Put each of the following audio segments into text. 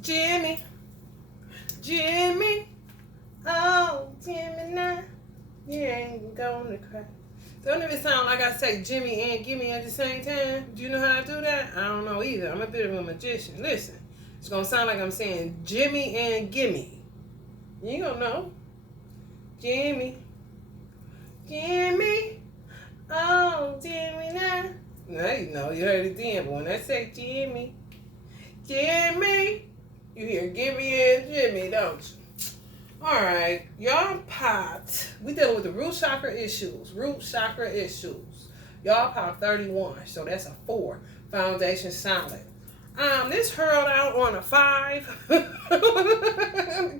Jimmy, Jimmy, oh, Gemini, you ain't gonna cry. Don't even sound like I say Jimmy and Gimme at the same time. Do you know how to do that? I don't know either. I'm a bit of a magician. Listen, it's gonna sound like I'm saying Jimmy and Gimme. You ain't gonna know. Jimmy, Jimmy, oh, Jimmy now. Now you know, you heard it then, but when I say Jimmy, Jimmy, you hear Gimme and Jimmy, don't you? Alright, y'all popped. We dealing with the root chakra issues. Root chakra issues. Y'all popped 31, so that's a 4. Foundation solid. This hurled out on a 5.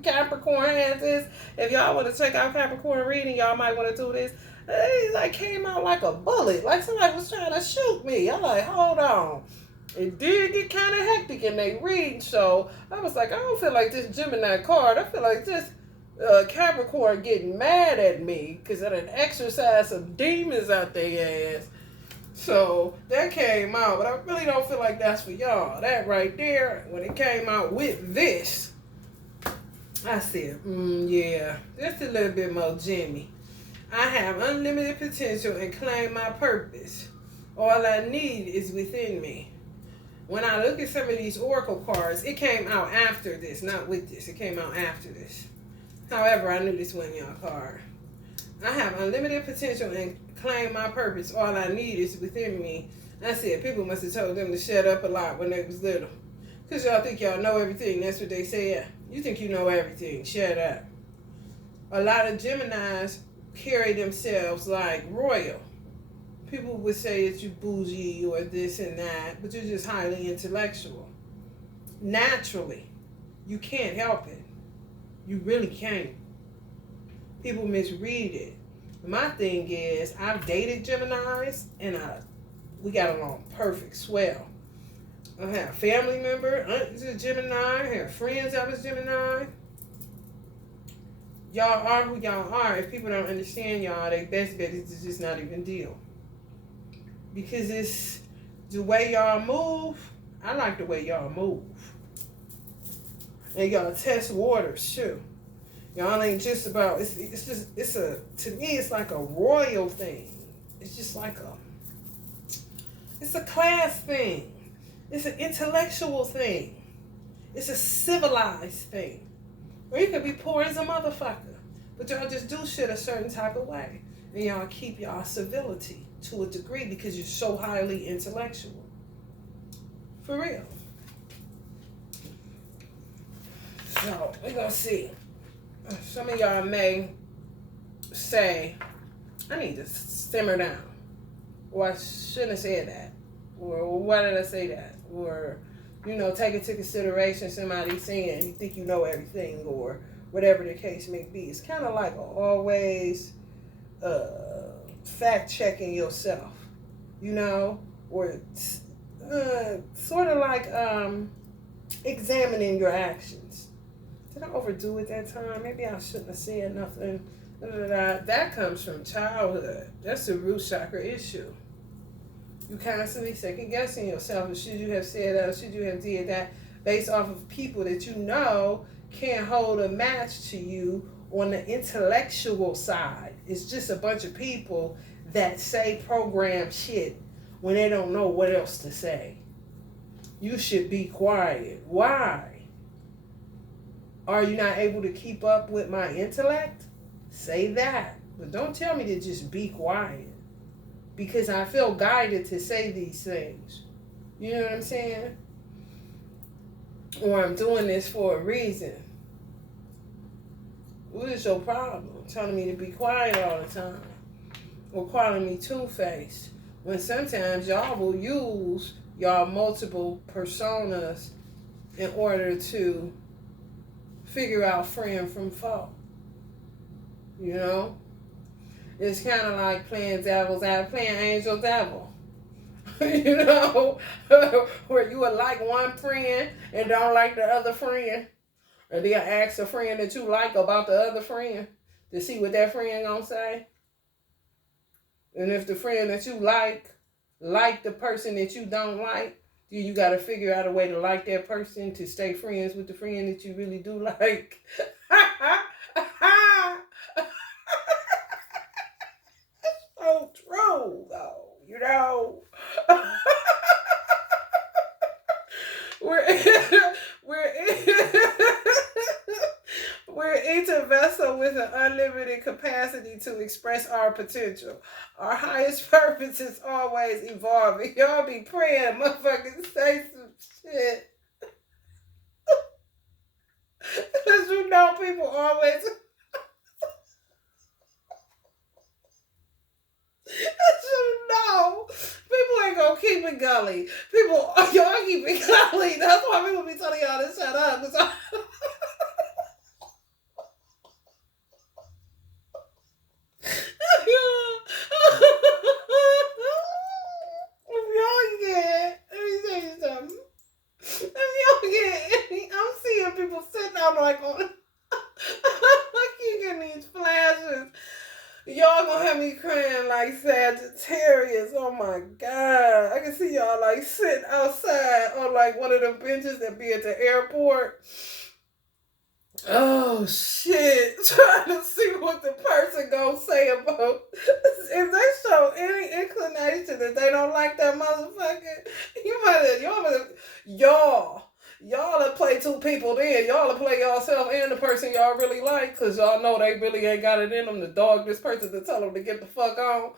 Capricorn has this. If y'all want to check out Capricorn reading, y'all might want to do this. It like came out like a bullet, like somebody was trying to shoot me. I'm like, hold on. It did get kind of hectic in their reading, so I was like, I don't feel like this Gemini card. I feel like this Capricorn getting mad at me because I done exercised some demons out their ass. So that came out, but I really don't feel like that's for y'all. That right there, when it came out with this, I said, yeah, just a little bit more Jimmy. I have unlimited potential and claim my purpose. All I need is within me. When I look at some of these oracle cards, it came out after this, not with this. It came out after this. However, I knew this wasn't your card. I have unlimited potential and claim my purpose. All I need is within me. I said people must have told them to shut up a lot when they was little. Because y'all think y'all know everything. That's what they said. You think you know everything. Shut up. A lot of Geminis carry themselves like royal. People would say that you bougie or this and that, but you're just highly intellectual. Naturally, you can't help it. You really can't. People misread it. My thing is, I've dated Geminis, and we got along perfect, swell. I had a family member, aunt was a Gemini, I had friends that was Gemini. Y'all are who y'all are. If people don't understand y'all, their best bet is to just not even deal. Because it's the way y'all move. I like the way y'all move. And y'all test waters too. Y'all ain't just about, to me it's like a royal thing. It's just like it's a class thing. It's an intellectual thing. It's a civilized thing. Or you could be poor as a motherfucker. But y'all just do shit a certain type of way. And y'all keep y'all civility to a degree because you're so highly intellectual. For real. So, we're going to see. Some of y'all may say, I need to simmer down. Or I shouldn't have said that. Or why did I say that? Or, take into consideration somebody saying you think you know everything or whatever the case may be. It's kind of like always fact checking yourself, or sort of like examining your actions. Did I overdo it that time? Maybe I shouldn't have said nothing. That comes from childhood. That's a root chakra issue. You constantly second guessing yourself. Should you have said that? Should you have did that? Based off of people that you know can't hold a match to you on the intellectual side. It's just a bunch of people that say program shit when they don't know what else to say. You should be quiet. Why? Are you not able to keep up with my intellect? Say that. But don't tell me to just be quiet. Because I feel guided to say these things. You know what I'm saying? Or I'm doing this for a reason. What is your problem? Telling me to be quiet all the time. Or calling me two-faced. When sometimes y'all will use y'all multiple personas in order to figure out friend from foe. It's kind of like playing devil's advocate, playing angel devil. Where you would like one friend and don't like the other friend. Or they'll ask a friend that you like about the other friend to see what that friend gonna say. And if the friend that you like the person that you don't like, You got to figure out a way to like that person to stay friends with the friend that you really do like. So true, though. You know, we're we're we're each a vessel with an unlimited capacity to express our potential. Our highest purpose is always evolving. Y'all be praying, motherfuckers, say some shit. Because you know people always... You know, people ain't gonna keep it gully. People, y'all keep it gully. That's why people be telling y'all to shut up. If y'all get, let me tell you something. If y'all get, I'm seeing people sitting out like on. I keep getting these flashes. Y'all gonna have me crying like Sagittarius. Oh my God. I can see y'all like sitting outside on like one of them benches that be at the airport. Oh shit. Trying to see what the person gonna say about if they show any inclination that they don't like that motherfucker, y'all will play two people then. Y'all will play yourself and the person y'all really like, because y'all know they really ain't got it in them to dog this person to tell them to get the fuck on.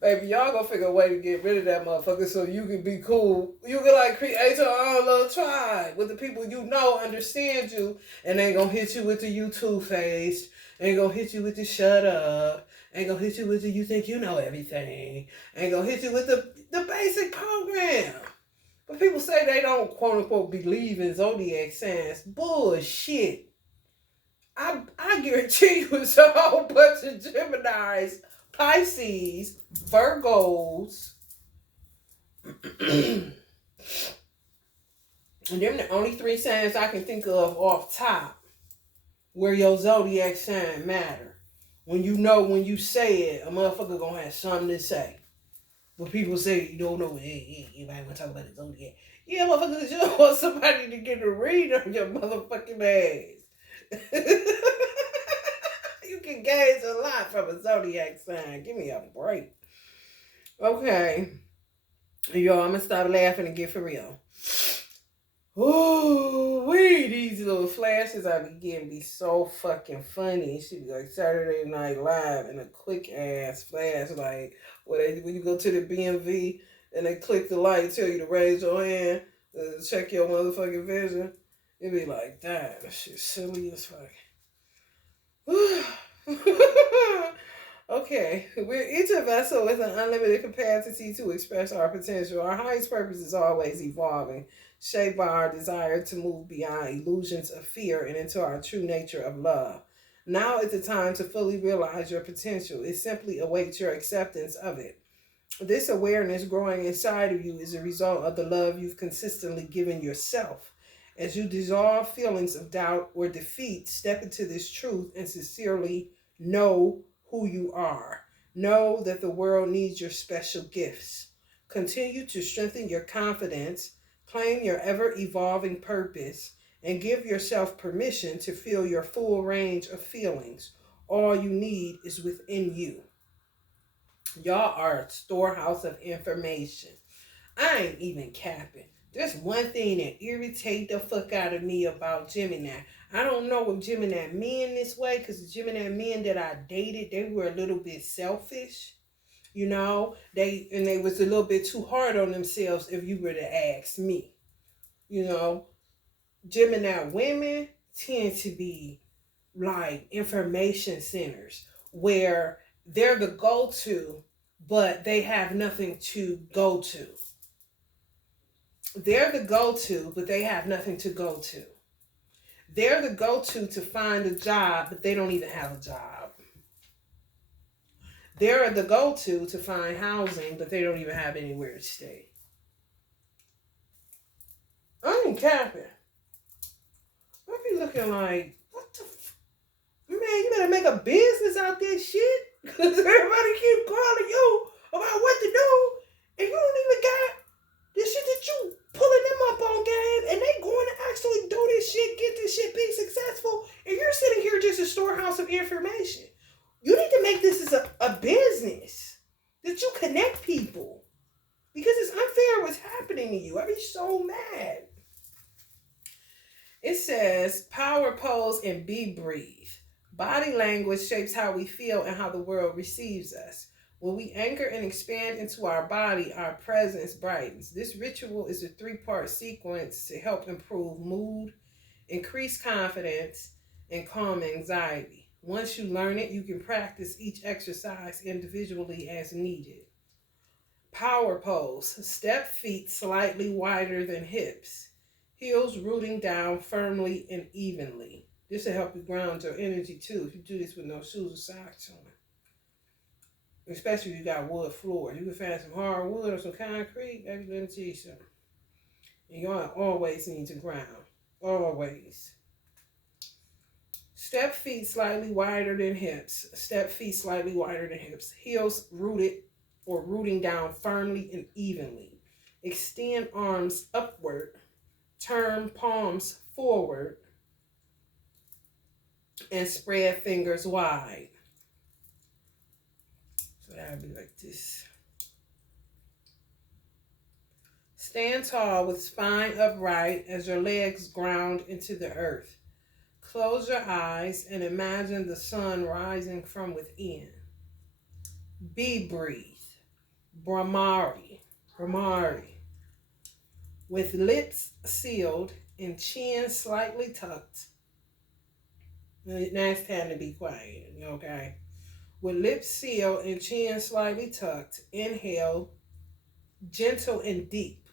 Baby, y'all gonna figure a way to get rid of that motherfucker so you can be cool. You can like create your own little tribe with the people you know understand you and ain't gonna hit you with the you two-faced, ain't gonna hit you with the shut up, ain't gonna hit you with the you think you know everything, ain't gonna hit you with the basic program. But people say they don't quote unquote believe in zodiac signs. Bullshit. I guarantee you it's a whole bunch of Geminis, Pisces, Virgos. And them the only three signs I can think of off top where your zodiac sign matter. When you know when you say it, a motherfucker gonna have something to say. But people say you don't know, you might want to talk about the zodiac. Yeah, motherfuckers, you don't want somebody to get a read on your motherfucking ass. You can gauge a lot from a zodiac sign. Give me a break. Okay. Y'all, I'm going to stop laughing and get for real. Ooh, these little flashes I be getting be so fucking funny. It should be like Saturday Night Live and a quick ass flash, like when you go to the BMV and they click the light, tell you to raise your hand, check your motherfucking vision. It be like that. That shit silly as fuck. Okay, we're each a vessel with an unlimited capacity to express our potential. Our highest purpose is always evolving, shaped by our desire to move beyond illusions of fear and into our true nature of love. Now is the time to fully realize your potential. It simply awaits your acceptance of it. This awareness growing inside of you is a result of the love you've consistently given yourself. As you dissolve feelings of doubt or defeat, step into this truth and sincerely know who you are. Know that the world needs your special gifts. Continue to strengthen your confidence, claim your ever-evolving purpose, and give yourself permission to feel your full range of feelings. All you need is within you. Y'all are a storehouse of information. I ain't even capping. There's one thing that irritates the fuck out of me about Gemini. I don't know if Gemini men this way, because the Gemini men that I dated, they were a little bit selfish. You know, they was a little bit too hard on themselves if you were to ask me. You know, Gemini women tend to be like information centers where they're the go-to, but they have nothing to go to. They're the go-to, but they have nothing to go to. They're the go-to to find a job, but they don't even have a job. They're the go-to to find housing, but they don't even have anywhere to stay. I ain't capping. I be looking like, what the man, you better make a business out this shit. Because everybody keep calling you about what to do. And you don't even got the shit that you pulling them up on game, and they going to actually do this shit, get this shit, be successful, and you're sitting here just a storehouse of information. You need to make this as a business that you connect people, because it's unfair what's happening to you. I'd be so mad. It says power pose and be breathe. Body language shapes how we feel and how the world receives us. When we anchor and expand into our body, our presence brightens. This ritual is a 3-part sequence to help improve mood, increase confidence, and calm anxiety. Once you learn it, you can practice each exercise individually as needed. Power pose. Step feet slightly wider than hips. Heels rooting down firmly and evenly. This will help you ground your energy too if you do this with no shoes or socks on. Especially if you got wood floor. You can find some hardwood or some concrete. Baby, let me tell you something. And you always need to ground. Always. Step feet slightly wider than hips. Step feet slightly wider than hips. Heels rooted or rooting down firmly and evenly. Extend arms upward. Turn palms forward. And spread fingers wide. So that would be like this. Stand tall with spine upright as your legs ground into the earth. Close your eyes and imagine the sun rising from within. Be breathe. Brahmari. With lips sealed and chin slightly tucked. Now it's time to be quiet, okay? With lips sealed and chin slightly tucked, inhale, gentle and deep.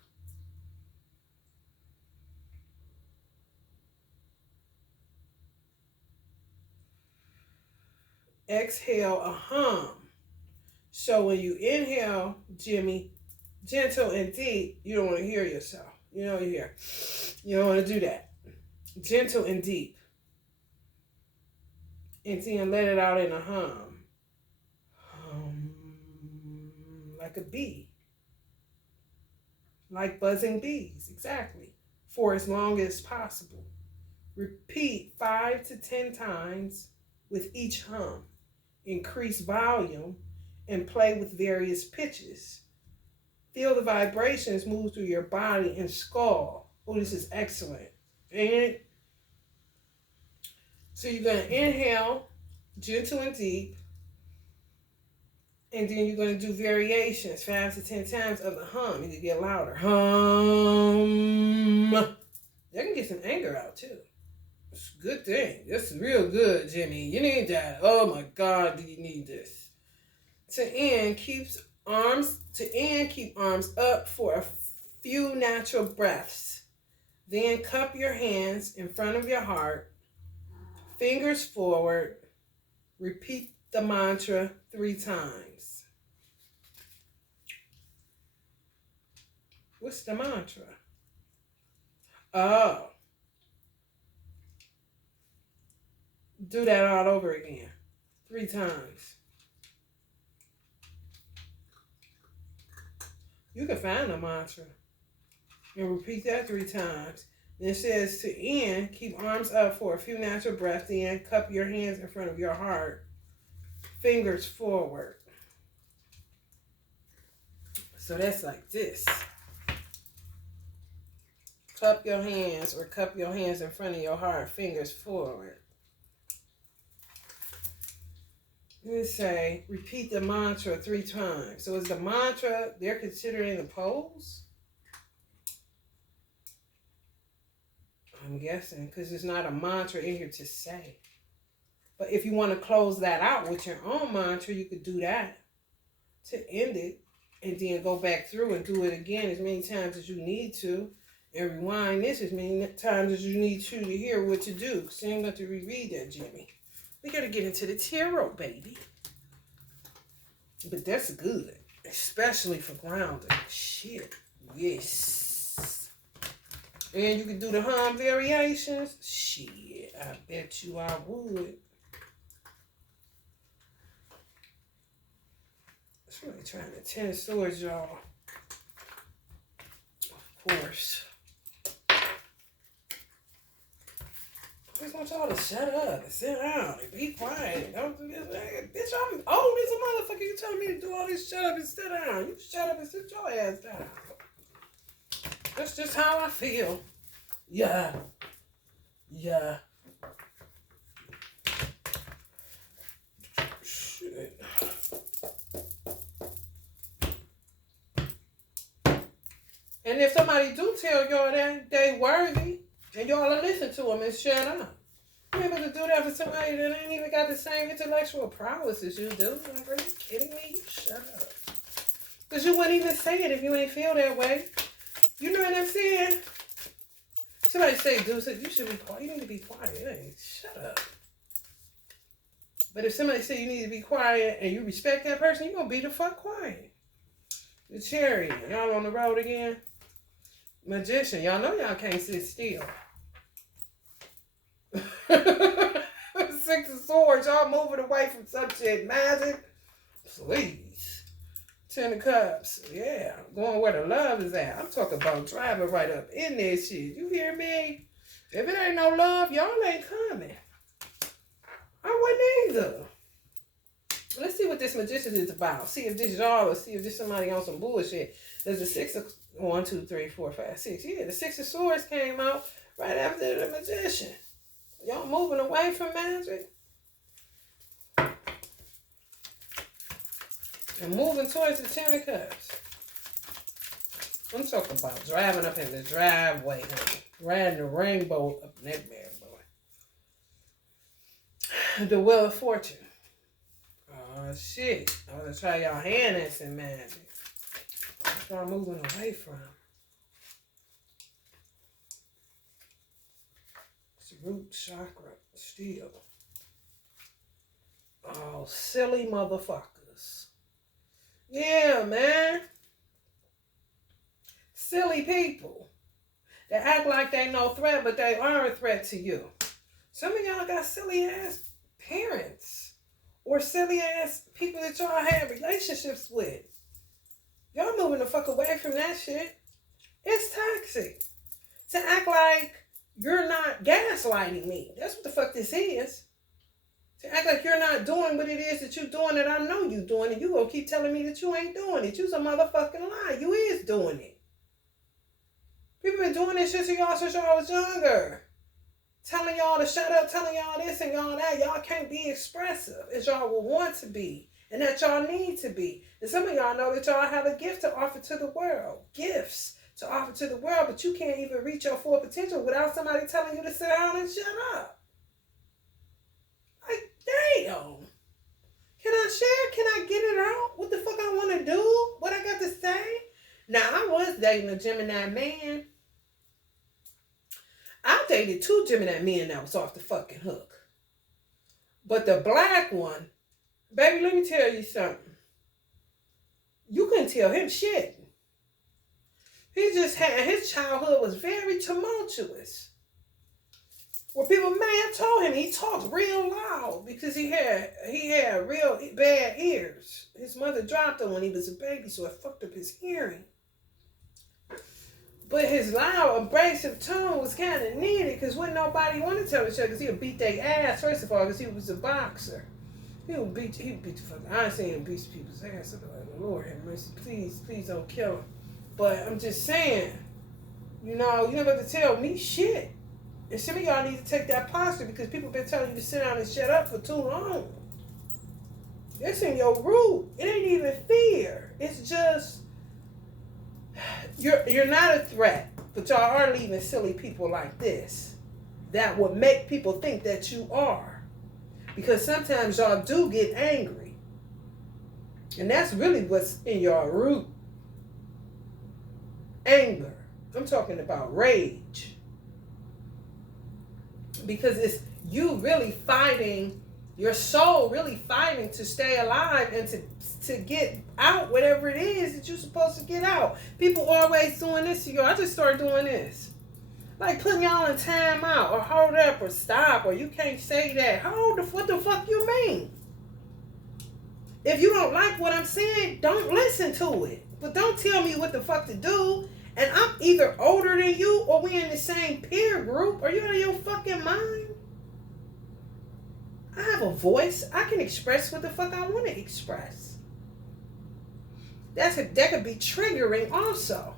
Exhale a hum. So when you inhale, Jimmy, gentle and deep, you don't want to hear yourself. You don't want to do that. Gentle and deep. And then let it out in a hum. Like a bee. Like buzzing bees, exactly. For as long as possible. Repeat 5 to 10 times with each hum. Increase volume and play with various pitches. Feel the vibrations move through your body and skull. Oh, this is excellent. And so you're going to inhale, gentle and deep, and then you're going to do variations 5 to 10 times of the hum. You can get louder. Hum. That can get some anger out too. It's a good thing. This is real good, Jimmy. You need that. Oh my God, do you need this? To end, keep arms up for a few natural breaths. Then cup your hands in front of your heart, fingers forward. Repeat the mantra 3 times. What's the mantra? Oh. Do that all over again. 3 times. You can find a mantra and repeat that 3 times. Then it says to end, keep arms up for a few natural breaths. Then cup your hands in front of your heart, fingers forward. So that's like this. Cup your hands or cup your hands in front of your heart, fingers forward. Let's say, repeat the mantra 3 times. So is the mantra, they're considering the pose? I'm guessing, because there's not a mantra in here to say. But if you want to close that out with your own mantra, you could do that to end it. And then go back through and do it again as many times as you need to. And rewind this as many times as you need to hear what to do. Because you ain't got to reread that, Jimmy. We got to get into the tarot, baby. But that's good. Especially for grounding. Shit. Yes. And you can do the hum variations. Shit. I bet you I would. It's really trying to 10 of swords, y'all. Of course. I just want y'all to shut up and sit down and be quiet. Don't do this. Bitch, I'm old as a motherfucker. You telling me to do all this shut up and sit down. You shut up and sit your ass down. That's just how I feel. Yeah. Yeah. Shit. And if somebody do tell y'all that they worthy, and y'all will listen to them and shut up. You able to do that for somebody that ain't even got the same intellectual prowess as you do? Like, are you kidding me? You shut up. Because you wouldn't even say it if you ain't feel that way. You know what I'm saying? Somebody say, dude, you should be quiet. You need to be quiet. Hey, shut up. But if somebody say you need to be quiet and you respect that person, you're going to be the fuck quiet. The Cherry, y'all on the road again? Magician, y'all know y'all can't sit still. Six of Swords, y'all moving away from some shit. Magic, please. Ten of Cups, yeah, going where the love is at. I'm talking about driving right up in this shit. You hear me? If it ain't no love, y'all ain't coming. I wouldn't either. Let's see what this Magician is about. See if this is y'all or see if this somebody on some bullshit. There's a 6 of 1, 2, 3, 4, 5, 6. Yeah, the 6 of Swords came out right after the Magician. Y'all moving away from magic and moving towards the 10 of Cups. I'm talking about driving up in the driveway, honey. Riding the rainbow up in that bad boy. The Wheel of Fortune. Oh, shit. I want to try y'all hand dancing magic. That's what I'm moving away from. It's root chakra. Steel. Oh, silly motherfuckers. Yeah, man. Silly people. They act like they no threat, but they are a threat to you. Some of y'all got silly ass parents. Or silly ass people that y'all have relationships with. Y'all moving the fuck away from that shit. It's toxic. To act like you're not gaslighting me. That's what the fuck this is. To act like you're not doing what it is that you're doing that I know you're doing, and you gonna keep telling me that you ain't doing it. You's a motherfucking lie. You is doing it. People been doing this shit to y'all since y'all was younger. Telling y'all to shut up, telling y'all this and y'all that. Y'all can't be expressive as y'all would want to be and that y'all need to be. And some of y'all know that y'all have a gift to offer to the world. Gifts to offer to the world, but you can't even reach your full potential without somebody telling you to sit down and shut up. Like, damn. Can I share? Can I get it out? What the fuck I want to do? What I got to say? Now, I was dating a Gemini man. I dated 2 Gemini men that was off the fucking hook. But the black one, baby, let me tell you something. You couldn't tell him shit. He just had, his childhood was very tumultuous. Where people may have told him he talked real loud because he had real bad ears. His mother dropped him when he was a baby, so it fucked up his hearing. But his loud, abrasive tone was kind of needed because wouldn't nobody want to tell each other because he would beat their ass, first of all, because he was a boxer. He would beat the fuck. I ain't saying beat people's ass. I'm like, Lord have mercy. Please don't kill him. But I'm just saying, you know, you never have to tell me shit. And some of y'all need to take that posture because people been telling you to sit down and shut up for too long. That's in your root. It ain't even fear. It's just, you're not a threat, but y'all are leaving silly people like this that would make people think that you are. Because sometimes y'all do get angry. And that's really what's in your root. Anger. I'm talking about rage. Because it's you really fighting, your soul really fighting to stay alive and to get out whatever it is that you're supposed to get out. People always doing this to you. I just started doing this. Like putting y'all in time out or hold up or stop or you can't say that. What the fuck you mean? If you don't like what I'm saying, don't listen to it. But don't tell me what the fuck to do And I'm either older than you or we in the same peer group. Are you out of your fucking mind? I have a voice. I can express what the fuck I want to express. That could be triggering also.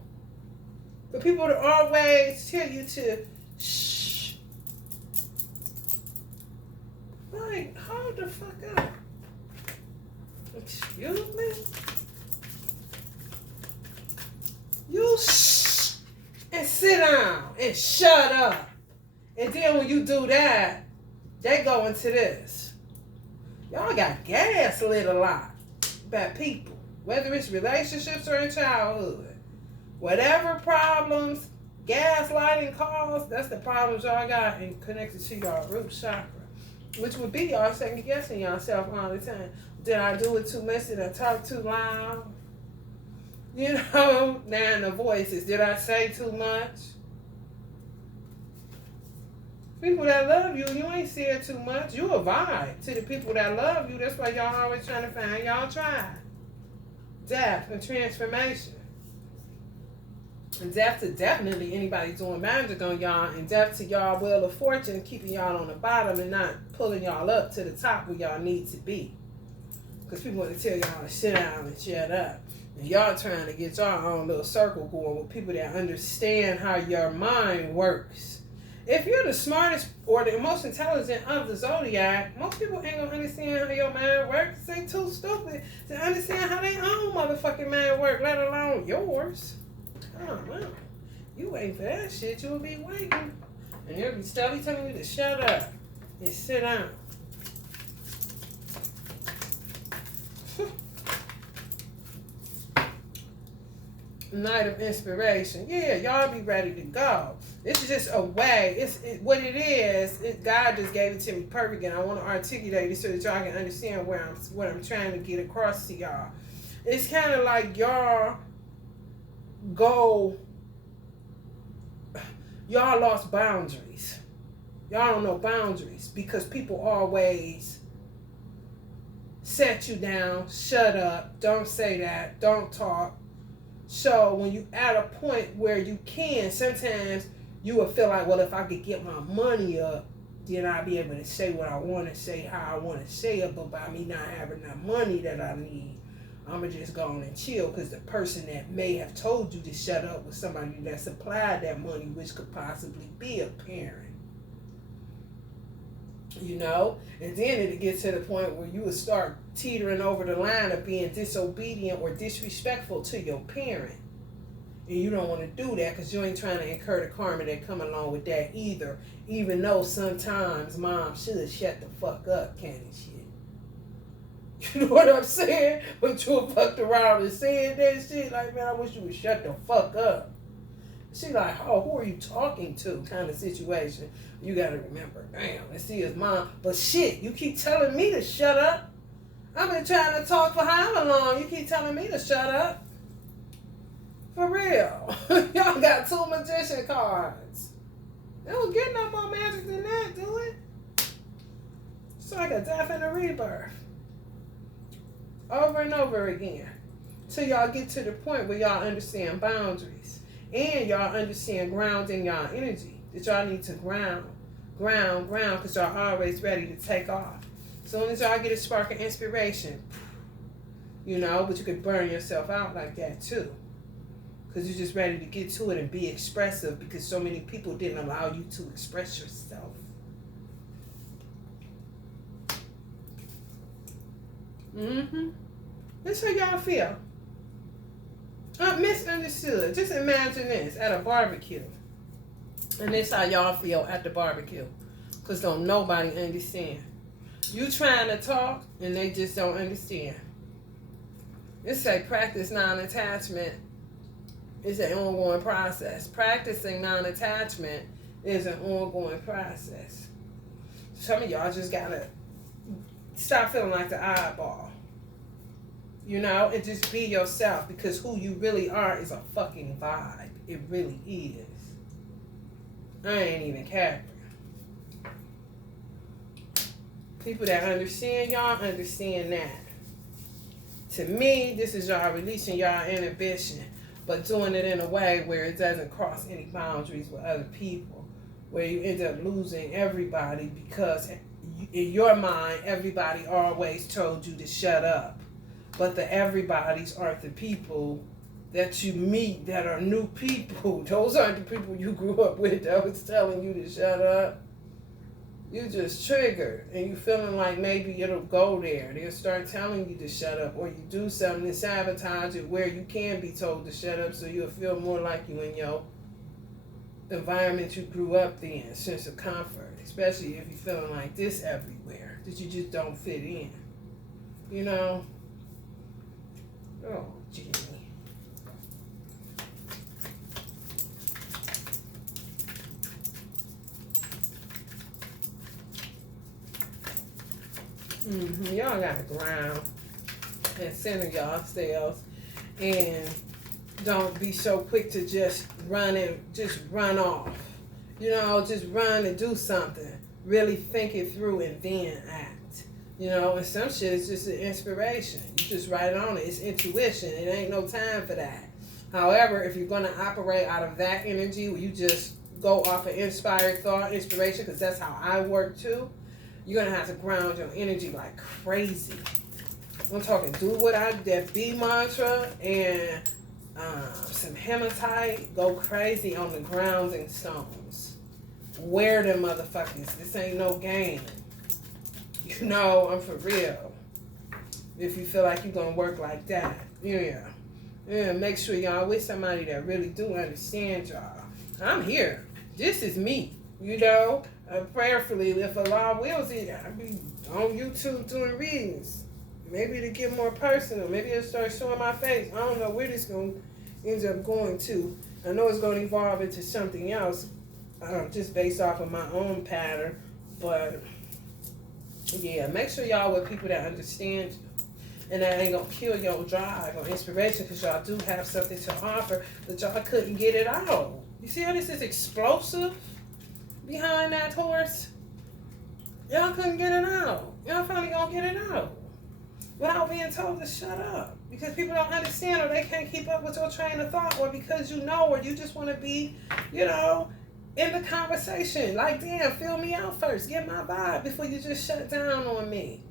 For people to always tell you to shh. Like, hold the fuck up. Excuse me? You shh and sit down and shut up. And then when you do that, they go into this. Y'all got gaslit a lot by people, whether it's relationships or in childhood. Whatever problems gaslighting cause, that's the problems y'all got and connected to y'all root chakra, which would be y'all second guessing yourself all the time. Did I do it too much? Did I talk too loud? You know, now in the voices, did I say too much? People that love you, you ain't said too much. You a vibe to the people that love you. That's why y'all always trying to find y'all tribe. Depth and transformation. And depth to definitely anybody doing magic on y'all, and depth to y'all wheel of fortune, keeping y'all on the bottom and not pulling y'all up to the top where y'all need to be. Because people want to tell y'all to sit down and shut up. And y'all trying to get y'all own little circle going with people that understand how your mind works. If you're the smartest or the most intelligent of the zodiac, most people ain't gonna understand how your mind works. They too stupid to understand how their own motherfucking mind work, let alone yours. Oh, well, you waiting for that shit, you'll be waiting. And you'll be steadily telling you to shut up and sit down. Night of inspiration. Yeah, y'all be ready to go. It's just a way. What it is. God just gave it to me perfect, and I want to articulate it so that y'all can understand what I'm trying to get across to y'all. It's kind of like y'all lost boundaries. Y'all don't know boundaries because people always set you down, shut up, don't say that, don't talk. So when you at a point where you can, sometimes you will feel like, well, if I could get my money up, then I'll be able to say what I want to say, how I want to say it. But by me not having the money that I need, I'm going to just go on and chill, because the person that may have told you to shut up was somebody that supplied that money, which could possibly be a parent. You know? And then it'll get to the point where you will start teetering over the line of being disobedient or disrespectful to your parent. And you don't want to do that because you ain't trying to incur the karma that come along with that either. Even though sometimes mom should shut the fuck up kind of shit. You know what I'm saying? But you fucked around and said that shit. Like, man, I wish you would shut the fuck up. She like, oh, who are you talking to kind of situation. You got to remember, damn, and see his mom. But shit, you keep telling me to shut up. I've been trying to talk for however long. You keep telling me to shut up. For real. Y'all got 2 magician cards. They don't get no more magic than that, do it? It's like a death and a rebirth. Over and over again. Till y'all get to the point where y'all understand boundaries. And y'all understand grounding y'all energy. That y'all need to ground, because y'all always ready to take off. As soon as y'all get a spark of inspiration, you know, but you could burn yourself out like that too. Because you're just ready to get to it and be expressive, because so many people didn't allow you to express yourself. That's how y'all feel. Misunderstood. Just imagine this at a barbecue. And this how y'all feel at the barbecue. Because don't nobody understand. You trying to talk and they just don't understand. It say practice non-attachment is an ongoing process. Practicing non-attachment is an ongoing process. Some of y'all just gotta stop feeling like the oddball. You know, and just be yourself, because who you really are is a fucking vibe. It really is. I ain't even capping. People that understand y'all understand that. To me, this is y'all releasing y'all inhibition. but doing it in a way where it doesn't cross any boundaries with other people, where you end up losing everybody because in your mind, everybody always told you to shut up. But the everybody's aren't the people that you meet that are new people. Those aren't the people you grew up with that was telling you to shut up. You just triggered and you feeling like maybe it'll go there. They'll start telling you to shut up, or you do something to sabotage it where you can be told to shut up, so you'll feel more like you in your environment you grew up in, sense of comfort, especially if you're feeling like this everywhere, that you just don't fit in. You know? Oh, gee. Y'all gotta ground and center yourselves, and don't be so quick to just run off. You know, just run and do something. Really think it through and then act. You know, and some shit is just an inspiration. You just write it on it. It's intuition. It ain't no time for that. However, if you're gonna operate out of that energy where you just go off of inspired thought, inspiration, because that's how I work too, you're gonna have to ground your energy like crazy. I'm talking do what that B mantra and some hematite, go crazy on the grounding stones. Wear them motherfuckers. This ain't no game. You know, I'm for real. If you feel like you're gonna work like that. Yeah. Make sure y'all with somebody that really do understand y'all. I'm here. This is me. You know? Prayerfully, if Allah wills it, I'll be on YouTube doing readings. Maybe to get more personal. Maybe it'll start showing my face. I don't know where this ends up going to. I know it's going to evolve into something else, just based off of my own pattern. But yeah, make sure y'all with people that understand you, and that ain't gonna kill your drive or inspiration, because y'all do have something to offer, but y'all couldn't get it out. You see how this is explosive behind that horse? Y'all couldn't get it out. Y'all finally gonna get it out without being told to shut up, because people don't understand, or they can't keep up with your train of thought, or because you know, or you just want to be, you know, in the conversation. Like, damn, fill me out first. Get my vibe before you just shut down on me.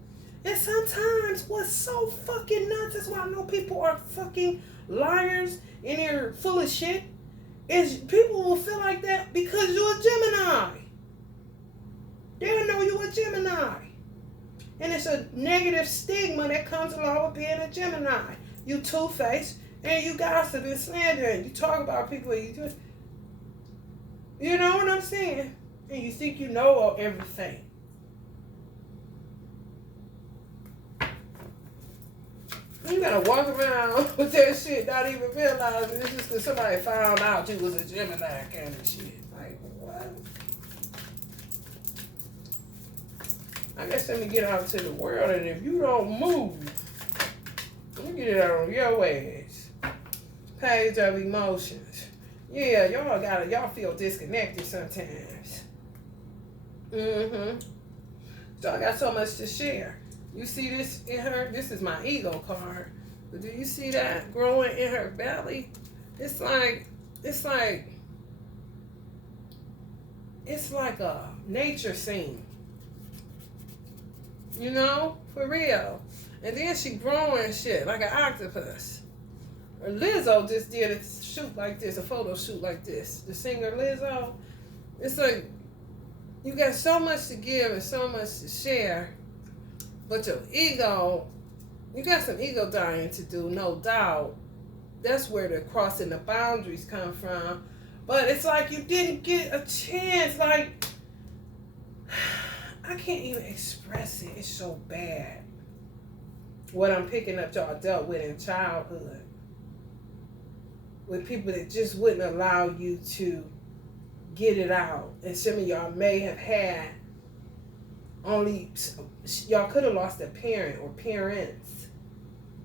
And sometimes what's so fucking nuts is why I know people are fucking liars and they're full of shit, is people will feel like that because you're a Gemini. They'll know you're a Gemini. And it's a negative stigma that comes along with being a Gemini. You two-faced and you gossip and slander and you talk about people. You know what I'm saying? And you think you know everything. You gotta walk around with that shit not even realizing it's just because somebody found out you was a Gemini kind of shit. Like, what? I guess let me get out to the world, and if you don't move, let me get it out on your ass. Page of emotions. Yeah, y'all feel disconnected sometimes. So I got so much to share. You see this in her? This is my ego card. But do you see that growing in her belly? It's like a nature scene. You know? For real. And then she growing shit like an octopus. Or Lizzo just did a shoot like this, a photo shoot like this. The singer Lizzo. It's like you got so much to give and so much to share. But your ego, you got some ego dying to do, no doubt. That's where the crossing the boundaries come from. But it's like you didn't get a chance. Like, I can't even express it. It's so bad. What I'm picking up y'all dealt with in childhood. With people that just wouldn't allow you to get it out. And some of y'all may have had y'all could have lost a parent or parents.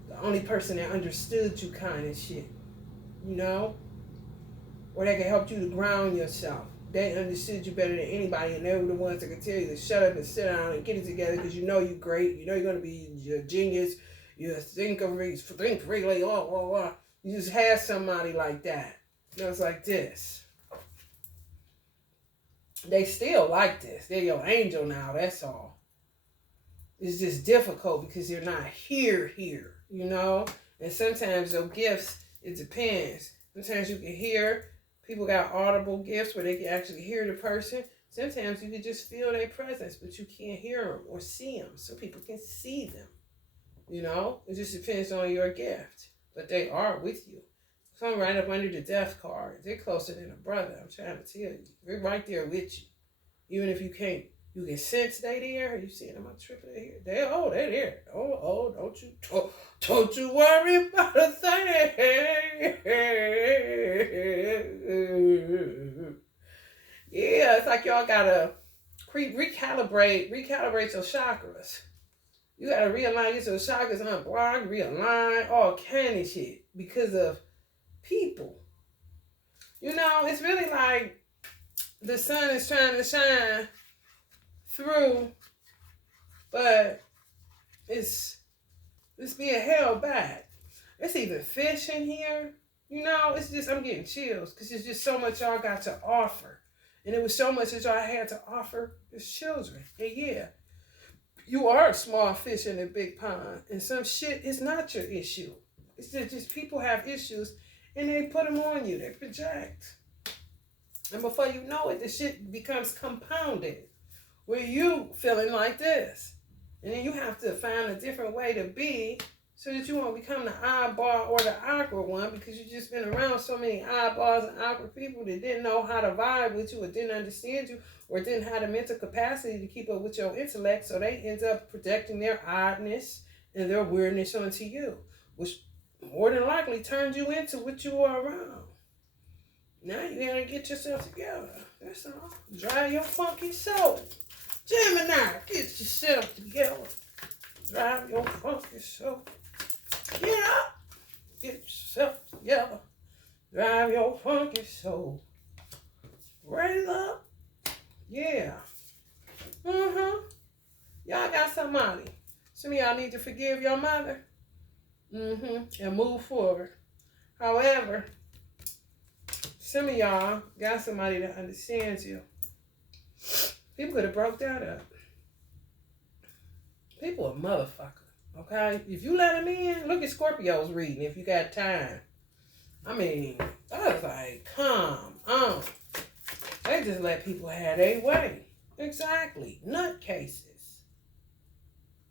The only person that understood you kind of shit. You know? Or they could help you to ground yourself. They understood you better than anybody, and they were the ones that could tell you to shut up and sit down and get it together, because you know you're great. You know you're going to be a genius. You're a thinker, think really, blah, blah, blah. You just had somebody like that. It was like this. They still like this. They're your angel now, that's all. It's just difficult because you're not here, you know? And sometimes those gifts, it depends. Sometimes you can hear, people got audible gifts where they can actually hear the person. Sometimes you can just feel their presence, but you can't hear them or see them. Some people can see them, you know? It just depends on your gift. But they are with you. Come right up under the death card. They're closer than a brother. I'm trying to tell you. They're right there with you. Even if you can't, you can sense they there. You see them, I'm tripping here. They're there. Oh, don't you worry about a thing. Yeah, it's like y'all gotta recalibrate your chakras. You gotta realign your chakras, unblock, realign, all kind of shit because of people. You know, it's really like the sun is trying to shine through, but it's being held back. It's even fish in here. You know, it's just, I'm getting chills because it's just so much y'all got to offer. And it was so much that y'all had to offer as children. And yeah, you are a small fish in a big pond. And some shit is not your issue. It's just people have issues and they put them on you. They project. And before you know it, the shit becomes compounded. Where you feeling like this. And then you have to find a different way to be so that you won't become the oddball or the awkward one because you've just been around so many oddballs and awkward people that didn't know how to vibe with you or didn't understand you or didn't have the mental capacity to keep up with your intellect, so they end up projecting their oddness and their weirdness onto you, which more than likely turned you into what you are around. Now you gotta get yourself together. That's all. Dry your funky soul. Gemini, get yourself together. Drive your funky soul. Get up. Get yourself together. Drive your funky soul. Raise up. Yeah. Y'all got somebody. Some of y'all need to forgive your mother. And move forward. However, some of y'all got somebody that understands you. People could have broke that up. People are motherfucker, okay? If you let them in, look at Scorpio's reading if you got time. I mean, I was like, come on. They just let people have their way. Exactly. Nutcases.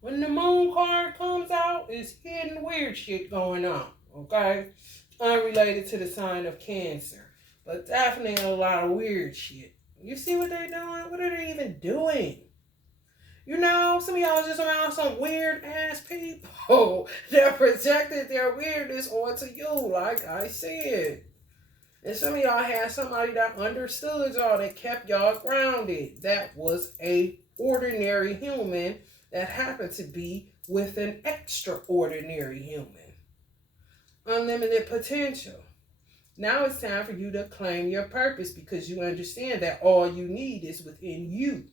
When the moon card comes out, it's hidden weird shit going on, okay? Unrelated to the sign of Cancer. But definitely a lot of weird shit. You see what they're doing? What are they even doing? You know, some of y'all is just around some weird ass people that projected their weirdness onto you, like I said. And some of y'all had somebody that understood y'all, that kept y'all grounded. That was a ordinary human that happened to be with an extraordinary human. Unlimited potential. Now it's time for you to claim your purpose because you understand that all you need is within you.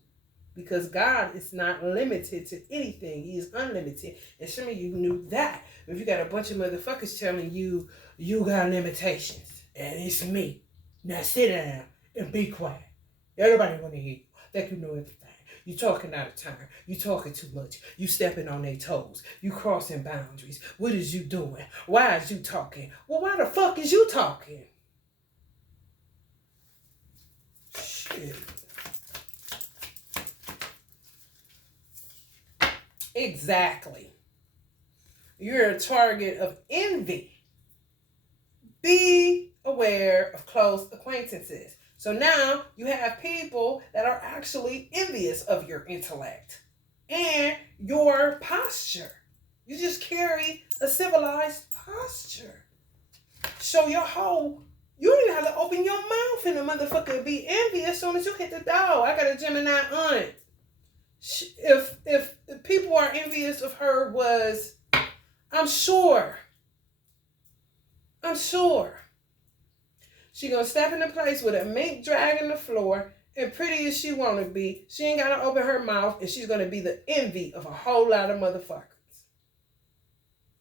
Because God is not limited to anything. He is unlimited. And some of you knew that. If you got a bunch of motherfuckers telling you, you got limitations. And it's me. Now sit down and be quiet. Everybody want to hear you. Think you know everything. You talking out of turn. You talking too much. You stepping on their toes. You crossing boundaries. What is you doing? Why is you talking? Well, why the fuck is you talking? Shit. Exactly. You're a target of envy. Be aware of close acquaintances. So now you have people that are actually envious of your intellect and your posture. You just carry a civilized posture. So you don't even have to open your mouth and the motherfucker be envious as soon as you hit the door. I got a Gemini aunt. If people are envious of her was, I'm sure. She gonna step in the place with a mink dragging the floor, and pretty as she wanna be, she ain't gotta open her mouth, and she's gonna be the envy of a whole lot of motherfuckers.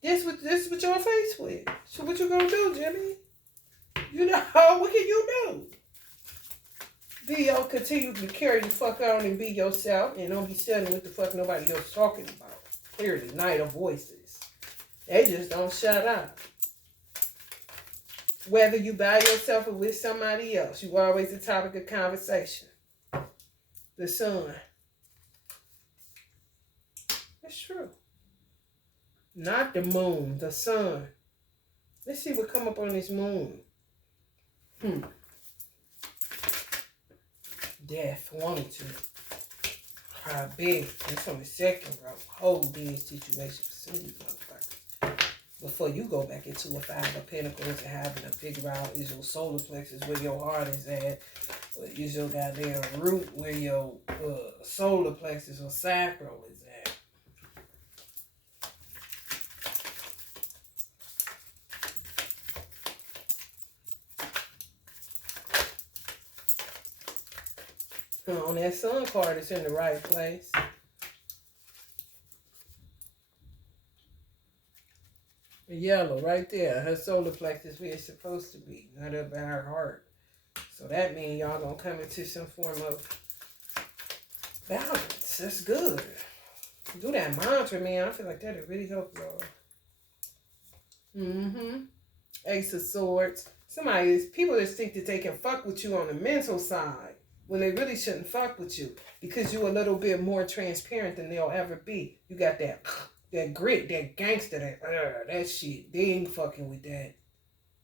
This what you're faced with. So what you gonna do, Jimmy? You know, what can you do? Continue to carry the fuck on and be yourself and don't be selling what the fuck nobody else talking about. Clearly, night of voices. They just don't shut up. Whether you by yourself or with somebody else, you always the topic of conversation. The sun. That's true. Not the moon, the sun. Let's see what come up on this moon. Death, wanted to. How big? It's on the second row. Whole big situation for some of these motherfuckers. Before you go back into a five of pentacles and having to figure out is your solar plexus where your heart is at, or is your goddamn root where your solar plexus or sacral is at. On that sun card, it's in the right place. The yellow right there, her solar plexus where it's supposed to be, not up by her heart. So that means y'all gonna come into some form of balance. That's good. Do that mantra, man. I feel like that'll really help y'all. Ace of Swords. People just think that they can fuck with you on the mental side when they really shouldn't fuck with you because you're a little bit more transparent than they'll ever be. You got that grit, that gangster, that shit. They ain't fucking with that.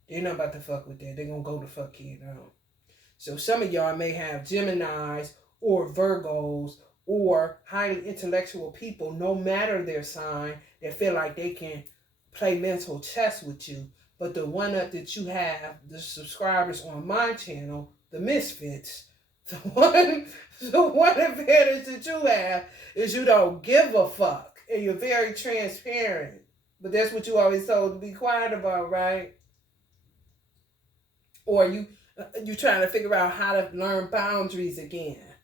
They're not about to fuck with that. They're gonna go the fuck in on. So some of y'all may have Geminis or Virgos or highly intellectual people, no matter their sign, that feel like they can play mental chess with you. But the one up that you have, the subscribers on my channel, the Misfits, the one advantage that you have is you don't give a fuck and you're very transparent. But that's what you always told to be quiet about, right? Or you trying to figure out how to learn boundaries again.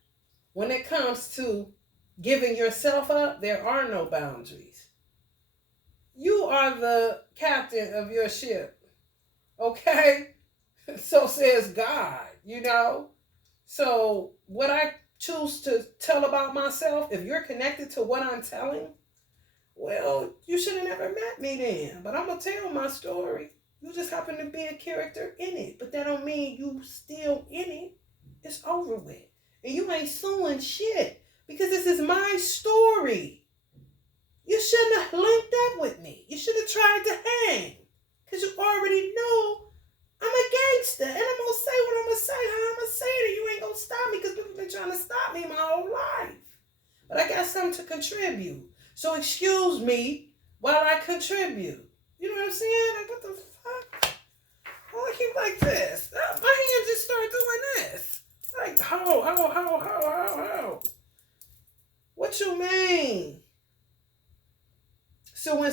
When it comes to giving yourself up, there are no boundaries. You are the captain of your ship. Okay? So says God, you know? So what I choose to tell about myself, if you're connected to what I'm telling, well, you should have never met me then. But I'm going to tell my story. You just happen to be a character in it. But that don't mean you still in it. It's over with. And you ain't suing shit. Because this is my story. You shouldn't have linked up with me. You should have tried to hang. Because you already know I'm a gangster. And I'm going to say what I'm going to say, how I'm going to say it. And you ain't going to stop me because people been trying to stop me my whole life. But I got something to contribute. So excuse me while I contribute. You know what I'm saying? Like, what the fuck? Why I keep like this? My hand just started doing this. Like, how? What you mean? So when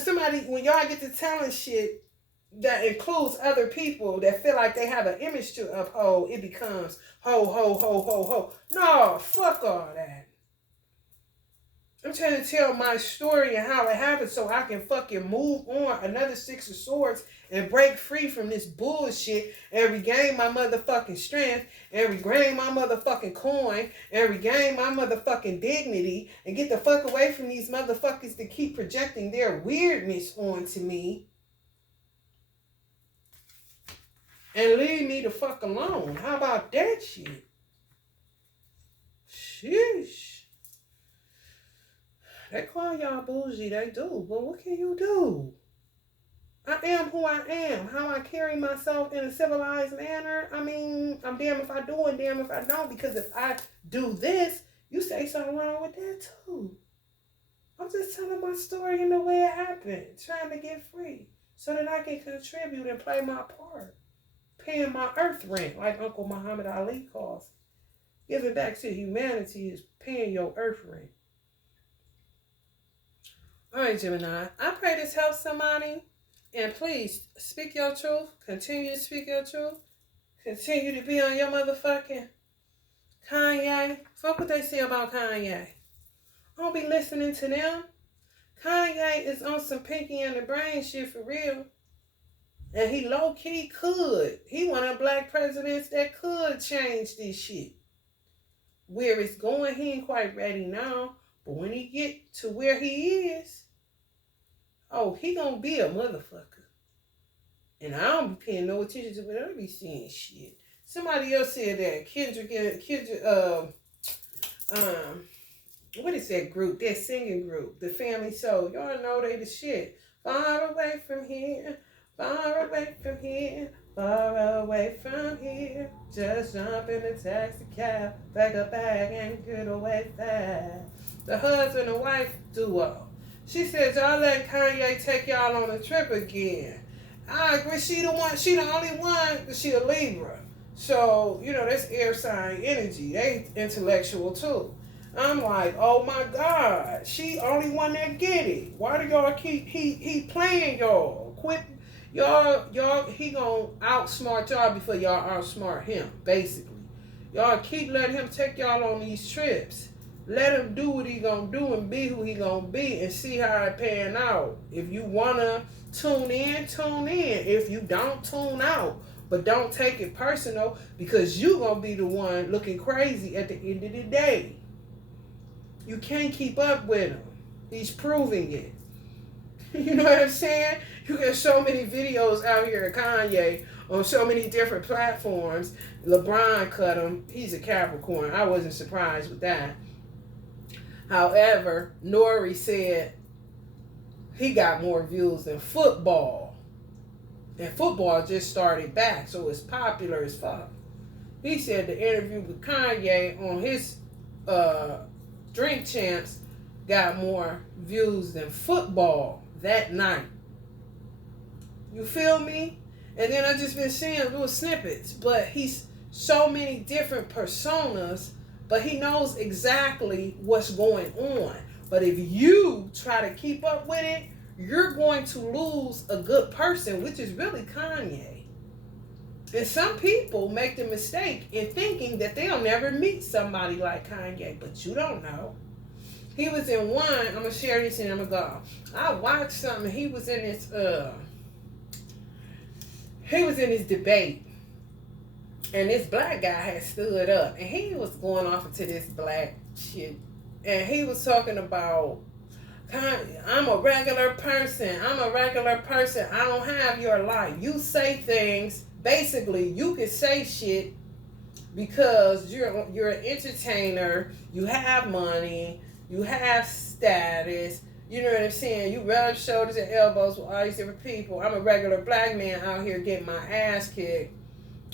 y'all get to telling shit that includes other people that feel like they have an image to uphold, it becomes ho. No, fuck all that. I'm trying to tell my story and how it happened so I can fucking move on another Six of Swords and break free from this bullshit and regain my motherfucking strength and regain my motherfucking coin and regain my motherfucking dignity and get the fuck away from these motherfuckers that keep projecting their weirdness onto me and leave me the fuck alone. How about that shit? Sheesh. They call y'all bougie, they do. But what can you do? I am who I am. How I carry myself in a civilized manner. I mean, I'm damn if I do and damn if I don't. Because if I do this, you say something wrong with that too. I'm just telling my story in the way it happened. Trying to get free. So that I can contribute and play my part. Paying my earth rent, like Uncle Muhammad Ali calls it. Giving back to humanity is paying your earth rent. All right, Gemini. I pray this helps somebody. And please, speak your truth. Continue to speak your truth. Continue to be on your motherfucking Kanye. Fuck what they say about Kanye. I don't be listening to them. Kanye is on some Pinky and the Brain shit for real. And he low-key could. He one of the black presidents that could change this shit. Where it's going, he ain't quite ready now. But when he get to where he is, oh, he gonna be a motherfucker. And I don't be paying no attention to what I be seeing shit. Somebody else said that what is that group? That singing group, the Family Soul. Y'all know they the shit. Far away from here, far away from here, far away from here. Just jump in the taxi cab, pack a bag and get away fast. The husband and wife duo. She says y'all letting Kanye take y'all on a trip again. I agree. She the only one. She a Libra. So, that's air sign energy. They intellectual too. I'm like, oh my God, she only one that get it. Why do y'all keep he playing y'all? Quit y'all he gonna outsmart y'all before y'all outsmart him, basically. Y'all keep letting him take y'all on these trips. Let him do what he gonna do and be who he gonna be and see how it pan out. If you wanna tune in, tune in. If you don't, tune out. But don't take it personal because you gonna be the one looking crazy at the end of the day. You can't keep up with him. He's proving it. You know what I'm saying? You got so many videos out here of Kanye on so many different platforms. LeBron cut him. He's a Capricorn. I wasn't surprised with that. However, Nori said he got more views than football. And football just started back, so it's popular as fuck. He said the interview with Kanye on his Drink Champs got more views than football that night. You feel me? And then I just been seeing little snippets, but he's so many different personas, but he knows exactly what's going on. But if you try to keep up with it, you're going to lose a good person, which is really Kanye. And some people make the mistake in thinking that they'll never meet somebody like Kanye, but you don't know. He was in one, I'm going to share this and I'm going to go. I watched something, he was in this debate. And this black guy had stood up and he was going off into this black shit. And he was talking about, I'm a regular person. I don't have your life. You say things. Basically, you can say shit because you're an entertainer. You have money. You have status. You know what I'm saying? You rub shoulders and elbows with all these different people. I'm a regular black man out here getting my ass kicked,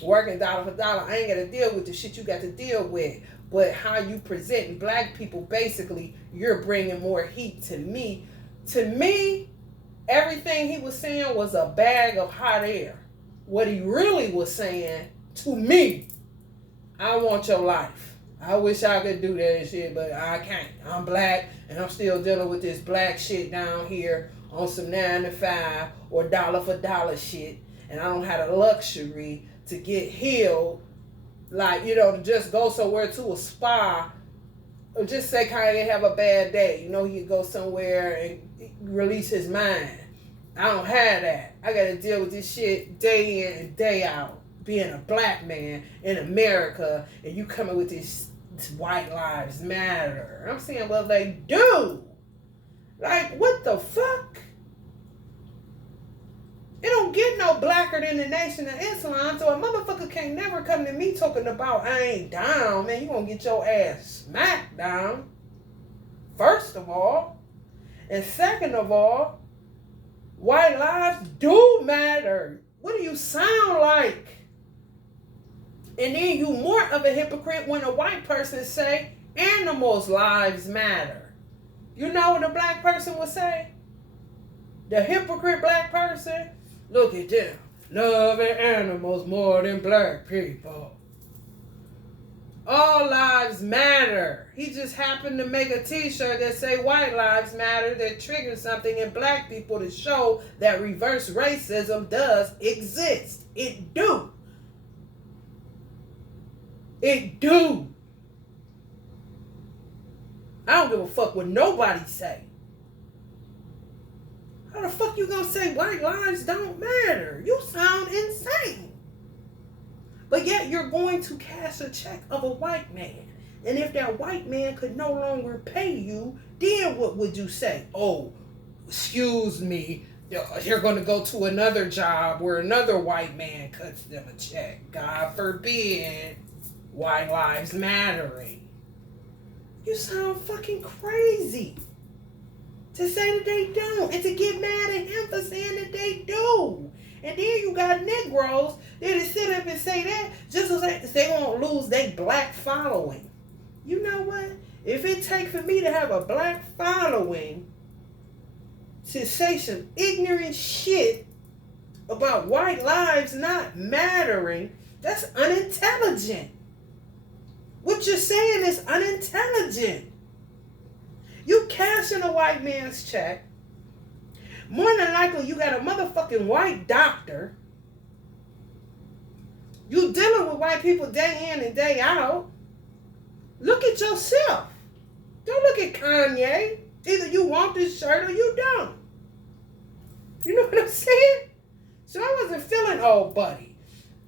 working dollar for dollar. I ain't got to deal with the shit you got to deal with. But how you present black people, basically, you're bringing more heat to me. To me, everything he was saying was a bag of hot air. What he really was saying to me, I want your life. I wish I could do that shit, but I can't. I'm black, and I'm still dealing with this black shit down here on some 9 to 5 or dollar for dollar shit, and I don't have the luxury to get healed. Like, to just go somewhere to a spa or just say Kanye have a bad day. He could go somewhere and release his mind. I don't have that. I got to deal with this shit day in and day out. Being a black man in America and you coming with this white lives matter. I'm saying, well, they do. Like, what the fuck? It don't get no blacker than the Nation of Islam, so a motherfucker can't never come to me talking about I ain't down, man. You gonna get your ass smacked down, first of all. And second of all, white lives do matter. What do you sound like? And then you more of a hypocrite when a white person say animals' lives matter. You know what a black person would say? The hypocrite black person? Look at them, loving animals more than black people. All lives matter. He just happened to make a t-shirt that say white lives matter that triggers something in black people to show that reverse racism does exist. It do. It do. I don't give a fuck what nobody say. How the fuck you gonna say white lives don't matter? You sound insane. But yet you're going to cash a check of a white man. And if that white man could no longer pay you, then what would you say? Oh, excuse me, you're going to go to another job where another white man cuts them a check. God forbid, white lives mattering. You sound fucking crazy to say that they don't and to get mad at him for saying that they do. And then you got Negroes that sit up and say that just so they won't lose their black following. You know what? If it takes for me to have a black following to say some ignorant shit about white lives not mattering, that's unintelligent. What you're saying is unintelligent. You cashing a white man's check. More than likely, you got a motherfucking white doctor. You dealing with white people day in and day out. Look at yourself. Don't look at Kanye. Either you want this shirt or you don't. You know what I'm saying? So I wasn't feeling old buddy.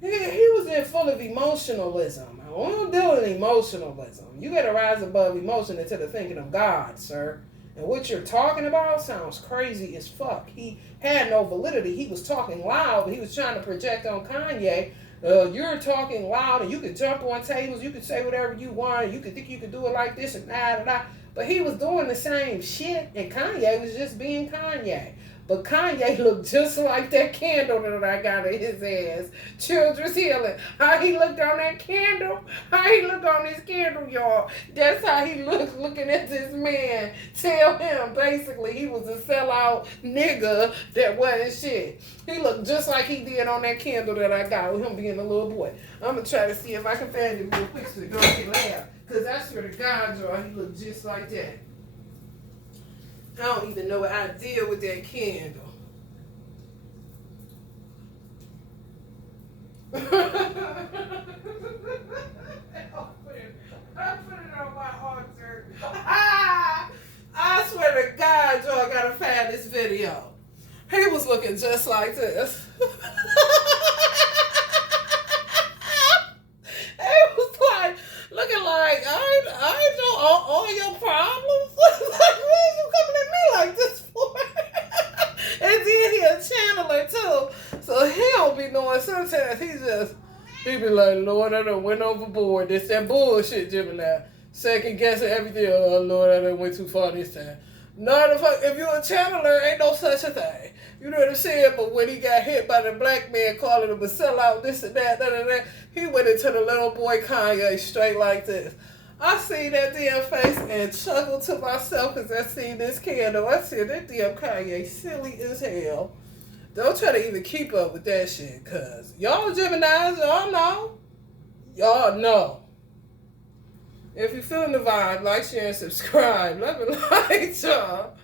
He was in full of emotionalism. I don't deal with emotionalism. You got to rise above emotion into the thinking of God, sir. And what you're talking about sounds crazy as fuck. He had no validity. He was talking loud, but he was trying to project on Kanye. You're talking loud, and you could jump on tables. You could say whatever you want. You could think you could do it like this and that. But he was doing the same shit, and Kanye was just being Kanye. But Kanye looked just like that candle that I got in his ass. Children's Healing. How he looked on that candle. How he looked on this candle, y'all. That's how he looked looking at this man. Tell him, basically, he was a sellout nigga that wasn't shit. He looked just like he did on that candle that I got with him being a little boy. I'm going to try to see if I can find it real quick so it don't get loud. Because I swear to God, y'all, he looked just like that. I don't even know what I did with that candle. I put it on my altar. I swear to God, y'all gotta find this video. He was looking just like this. It was like, looking like, I know all your problems. Like, what are you coming at me like this for? And then he a channeler too. So he don't be knowing sometimes. He be like, Lord, I done went overboard. This that bullshit, Gemini. Second guessing everything. Oh, Lord, I done went too far this time. No, the fuck, if you a channeler, ain't no such a thing. You know what I'm saying? But when he got hit by the black man calling him a sellout, this and that, he went into the little boy Kanye straight like this. I seen that damn face and chuckled to myself as I seen this candle. I said, that damn Kanye silly as hell. Don't try to even keep up with that shit, cuz y'all Geminis, y'all know. Y'all know. If you're feeling the vibe, like, share, and subscribe. Love and light, y'all.